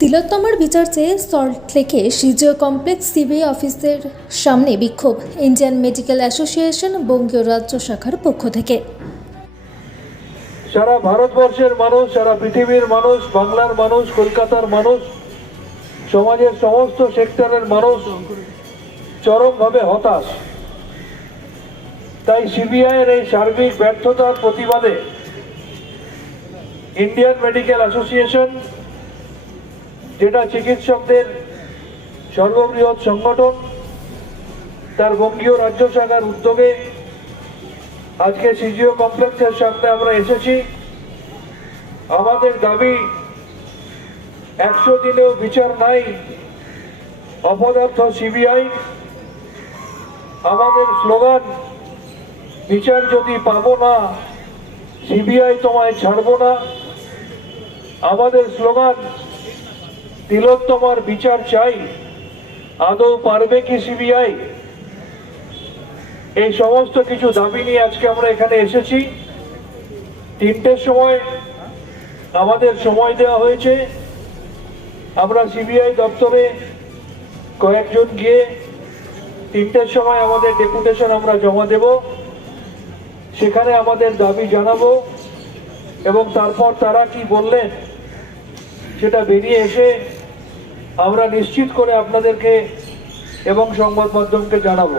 তিলোত্তমার বিচার চেয়ে সল্টলেকে সিজিও কমপ্লেক্স সিবিআই অফিসের সামনে বিক্ষোভ ইন্ডিয়ান মেডিকেল অ্যাসোসিয়েশন বঙ্গীয় রাজ্য শাখার পক্ষ থেকে। সারা ভারতবর্ষের মানুষ, সারা পৃথিবীর মানুষ, বাংলার মানুষ, কলকাতার মানুষ, সমাজের সমস্ত সেক্টরের মানুষ চরমভাবে হতাশ। তাই সিবিআইয়ের এই সার্বিক ব্যর্থতার প্রতিবাদে ইন্ডিয়ান মেডিকেল অ্যাসোসিয়েশন, যেটা চিকিৎসকদের সর্ববৃহৎ সংগঠন, তার বঙ্গীয় রাজ্য শাখার উদ্যোগে আজকে সিজিও কমপ্লেক্সের সামনে আমরা এসেছি। আমাদের দাবি 100 দিনেও বিচার নাই, অপদার্থ সিবিআই। আমাদের স্লোগান, বিচার যদি পাবো না সিবিআই তোমায় ছাড়বো না। আমাদের স্লোগান, তিলোত্তমার বিচার চাই, আদৌ পারবে কি সিবিআই। এই সমস্ত কিছু দাবি নিয়ে আজকে আমরা এখানে এসেছি। 3টের সময় আমাদের সময় দেওয়া হয়েছে। আমরা সিবিআই দপ্তরে কয়েকজন গিয়ে 3টের সময় আমাদের ডেপুটেশন আমরা জমা দেব, সেখানে আমাদের দাবি জানাবো এবং তারপর তারা কি বললেন সেটা বেরিয়ে এসে আমরা নিশ্চিত করে আপনাদেরকে এবং সংবাদ মাধ্যমকে জানাবো।